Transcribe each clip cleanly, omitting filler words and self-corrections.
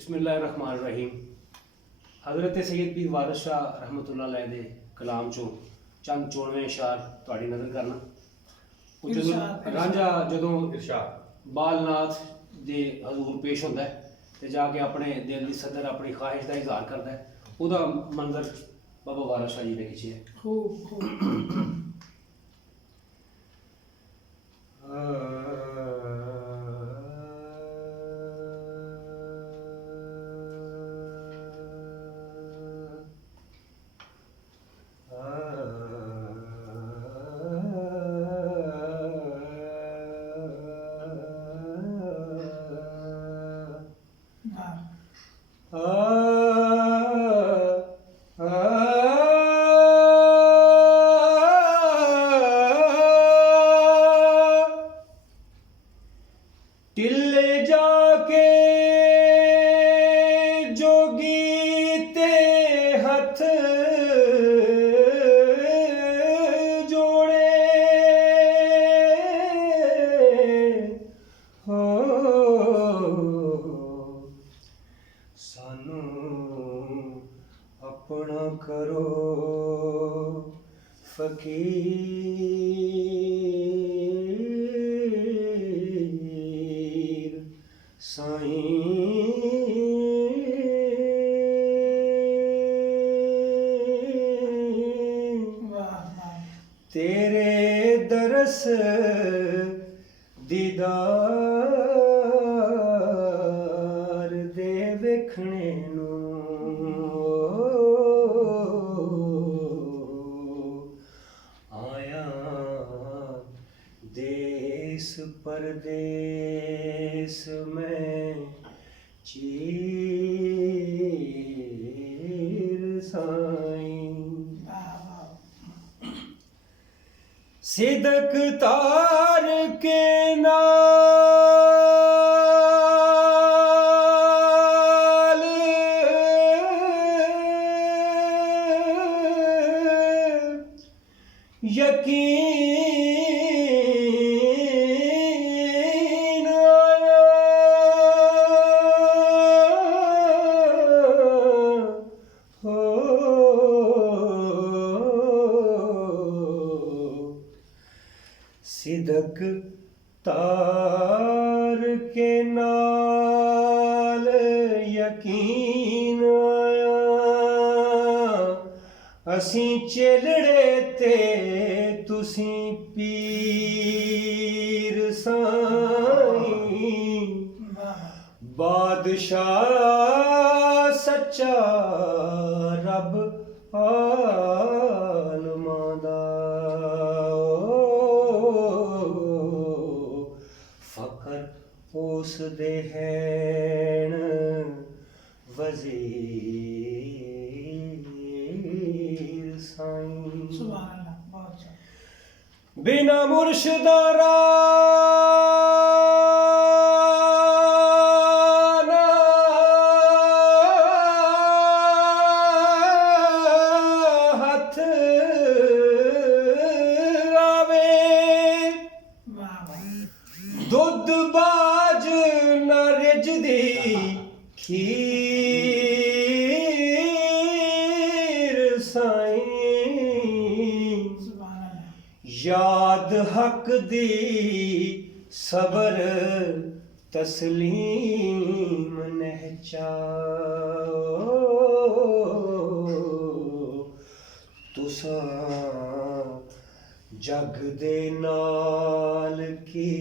बिस्मिल्लाहिर्रहमानिर्रहीम। हज़रत सैयद पीर वारिस शाह रहमतुल्लाह अलैह दे कलाम चों चंद 94 इशार तुहाड़ी नज़र करना। ਉਹ ਜਦੋਂ ਰਾਂਝਾ ਜਦੋਂ ਬਾਲਨਾਥ ਦੇ ਹਜ਼ੂਰ ਪੇਸ਼ ਹੁੰਦਾ ਹੈ ਤੇ ਜਾ ਕੇ ਆਪਣੇ ਦਿਲ ਦੀ ਸਦਰ ਆਪਣੀ ਖਾਹਿਸ਼ ਦਾ ਇਜ਼ਹਾਰ ਕਰਦਾ ਹੈ, ਉਹਦਾ ਮੰਜ਼ਰ ਬਾਬਾ ਵਾਰਿਸ ਸ਼ਾਹ ਜੀ ਨੇ ਖਿੱਚਿਆ ਹੈ। टिल्ले जाके जोगी ते हथ जोड़े हो सानू अपना करो फकीर तेरे दरस दीदार दे वेखने नू आया देश परदेस में चीर साईं सिदक तार के नाल यकीन आया हो सिदक तार के नाल यकीन आया असीं चेलड़े ते तुसीं पीर साईं बादशाह सच्चा रब आलमां दा फकर उस दे हैन वज़ीर साईं बिना मुर्शिदा राना हथ आवे दुध बाज न रिजदी खीर साईं याद हक दी सबर तस्लीम नहचाओ तुसां जग दे नाल की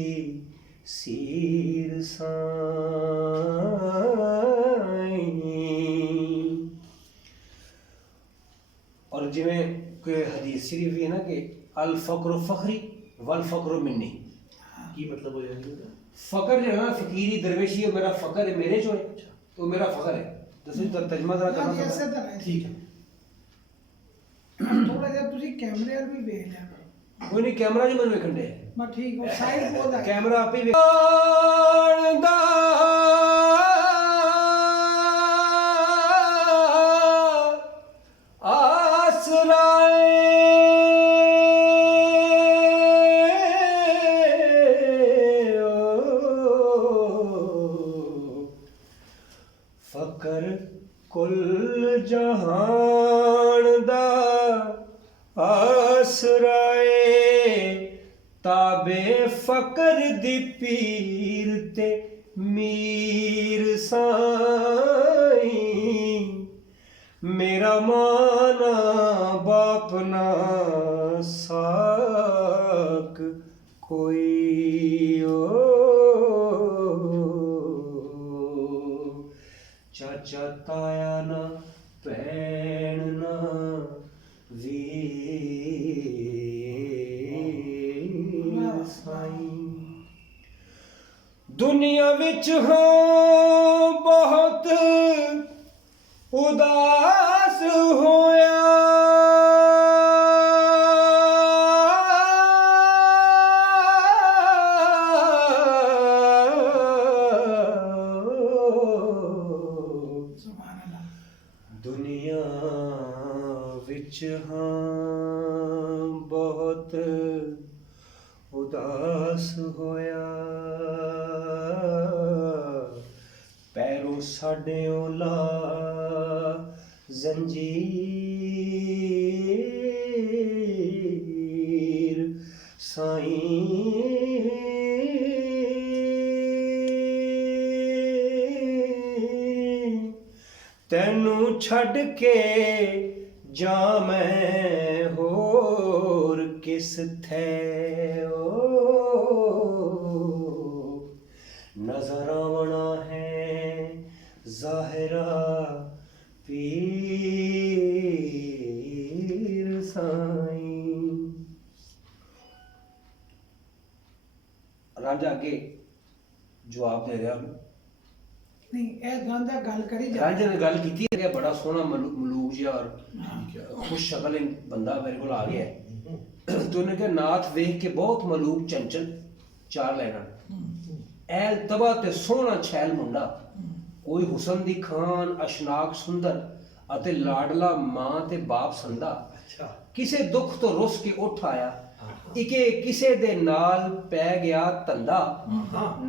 सीर साईं। और जिवें कोई हदीस शरीफ भी है ना कि अल फ़क्र फ़खरी वल फ़क्र मिन्नी, की मतलब हो जाएगा फ़क्र जो है ना फ़कीरी दरवेशी है, मेरा फ़क्र है मेरे जो है तो मेरा फ़क्र है। तो तर्जमा जरा करना ठीक है। थोड़ा जिहा तुसीं कैमरे वाल भी वेख लिया करो। कोई नहीं कैमरा जी मैंने वेखण दे बस ठीक हो साइड बोल दे कैमरा आपे फकर कुल जहान दा आसराए ताबे फकर दी पीर ते मीर साईं मेरा माना बाप ना साक कोई ओ चाचा ताया ना भैन ना वीर साईं दुनिया विच हाँ बहुत उदास होया दुनिया विच हाँ बहुत उदास होया पैरों साडे ओला जंजीर साईं तैनू छड़ के जा मैं होर किस थे ओ नजर आवना है ज़ाहिरा पीर साईं राजा के जवाब दे रहा नहीं ए रांझा गल करी जा रांझे ने गल की है बड़ा सोहना मलूक जिहा और खुश शक्ल बंदा मेरे को आ गया है तो उन्हें कहा नाथ वेख के बहुत मलूक चंचल चार लेना ऐल तबा ते सोहना छैल मुंडा कोई हुसन दी खान अशनाक सुंदर अते लाडला मां ते बाप संदा किसे दुख तो रुस के उठ आया इके किसे दे नाल पै गया धंधा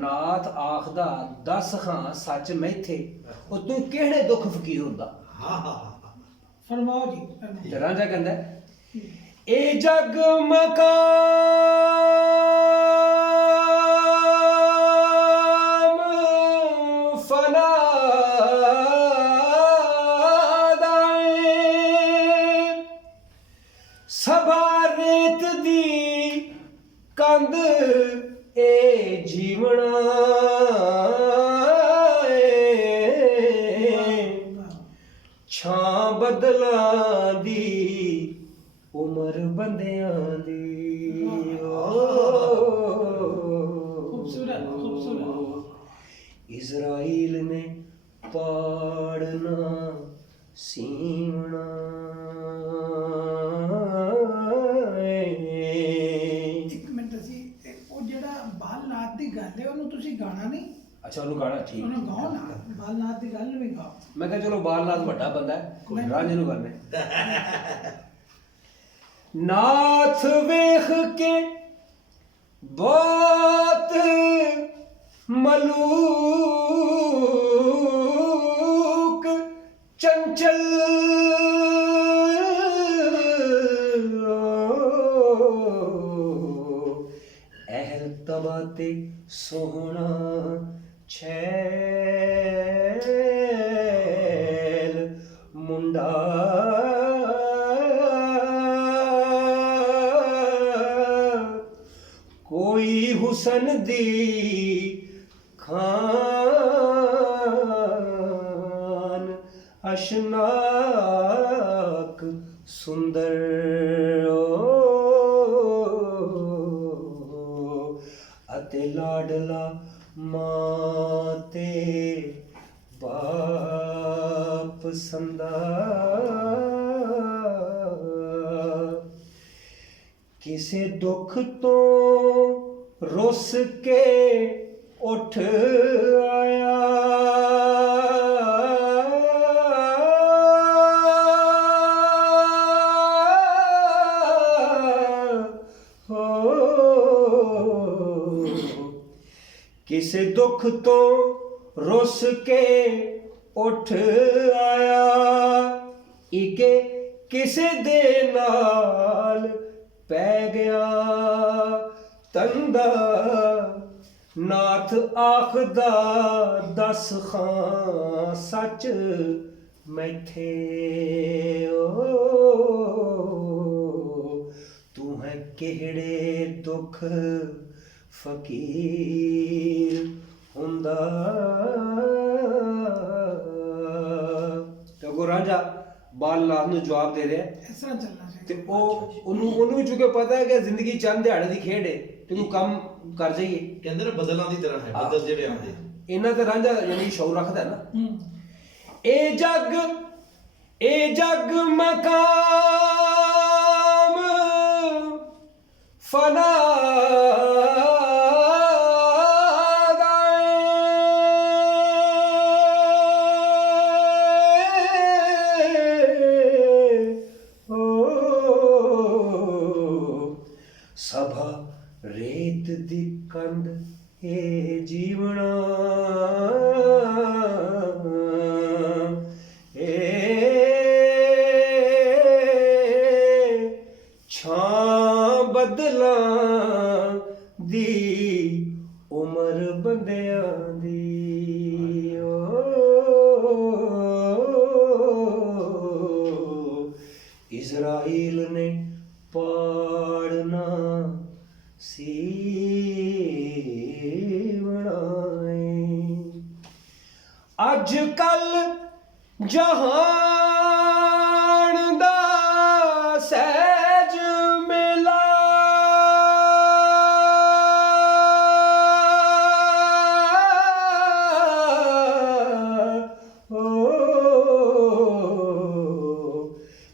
नाथ आखदा दस खां सच मैथे ओ तू केड़े दुख फकीर हुंदा फरमाओ जी फरमाओ। रांझा कहंदा ए जग मकाम फना सबा रेत दी कंद ए जीवना छां बदलां दी उमर बंदियां दी खूबसूरत खूबसूरत इज़राइल ने पाड़ना सीवना ਇੱਕ ਮਿੰਟ ਅਸੀਂ ਉਹ ਜਿਹੜਾ ਬਾਲਨਾਥ ਦੀ ਗੱਲ ਹੈ ਉਹਨੂੰ ਤੁਸੀਂ ਗਾਣਾ ਨਹੀਂ अच्छा ਉਹਨੂੰ ਗਾਣਾ ਠੀਕ ਉਹਨੂੰ ਗਾਓ ਨਾ ਬਾਲਨਾਥ ਦੀ ਗੱਲ ਨੂੰ ਵੀ ਗਾਓ ਮੈਂ ਕਿਹਾ ਚਲੋ ਬਾਲਨਾਥ ਵੱਡਾ ਬੰਦਾ ਹੈ ਰਾਂਝੇ ਨੂੰ ਕਰਨੇ ਨਾਥ ਵੇਖ ਕੇ ਬਹੁਤ ਮਲੂਕ ਚੰਚਲ ਅਹਿਲ ਤਬਾ ਤੇ ਸੋਹਣਾ छैल मुंडा कोई हुसन दी खान अशनाक सुंदर अते लाडला मां ते बाप संदा किसे दुख तो रुस के उठ आया किसे दुख तो रुस के ਉੱਠ ਆਇਆ ਇਕੇ ਕਿਸੇ ਦੇ ਨਾਲ ਪੈ ਗਿਆ ਤੰਦਾ ਨਾਥ ਆਖਦਾ ਦਸ ਖਾਂ ਸੱਚ ਮੈਥੇ ਓ ਤੂੰ ਹੈ ਕਿਹੜੇ ਦੁੱਖ ਫਕੀਰ ਹੁੰਦਾ ਤੇ ਅੱਗੋਂ ਰਾਂਝਾ ਬਾਲ ਨਾਥ ਨੂੰ ਜਵਾਬ ਦੇ ਰਿਹਾ ਇਸ ਤਰ੍ਹਾਂ ਚੱਲਣਾ ਤੇ ਚਾਹੀਦਾ। ਉਹਨੂੰ ਵੀ ਚੁੱਕੇ ਪਤਾ ਹੈ ਕਿ ਜ਼ਿੰਦਗੀ ਚੰਦ ਦਿਹਾੜੇ ਦੀ ਖੇਡ ਹੈ ਤੇ ਤੂੰ ਕੰਮ ਕਰ ਜਾਈਏ। ਕਹਿੰਦੇ ਨੇ ਬਦਲਾਂ ਦੀ ਤਰ੍ਹਾਂ ਹੈ, ਬਦਲ ਜਿਹੜੇ ਆਉਂਦੇ ਇਹਨਾਂ ਤੇ ਰਾਂਝਾ ਯਾਨੀ ਸ਼ੌਰ ਰੱਖਦਾ ਨਾ। ਇਹ ਜਗ ਮਕਾਮ ਫਨਾ ਸਭਾ ਰੇਤ ਦੀ ਕੰਧ ਇਹ ਜੀਵਣਾ ਛਾਂ ਬਦਲਾਂ ਦੀ ਉਮਰ ਬੰਦਿਆਂ ਦੀ ਓ ਇਜ਼ਰਾਈਲ ਨੇ ਪਾੜਨਾ ਸੀ ਬਣਾਏ ਅੱਜ ਕੱਲ ਜਹਾਨ ਦਾ ਸਹਿਜ ਮੇਲਾ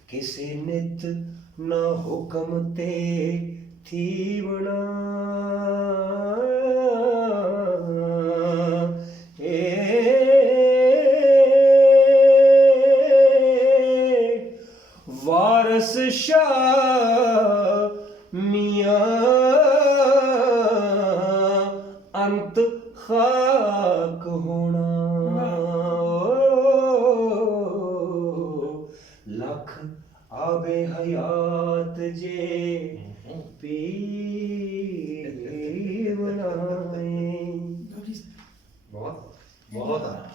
ਕਿਸੇ ਨਿਤ ਨਾ ਹੁਕਮ ਤੇ ਥੀਵਣਾ ਵਾਰਸ ਸ਼ਾਹ ਮੀਆਂ ਅੰਤ ਖਾਕ ਹੋਣਾ ਲੱਖ ਆਬੇ ਹਯਾਤ ਜੇ ਪੀਰ ਬਣਾਏ। ਬਹੁਤ ਬਹੁਤ ਆ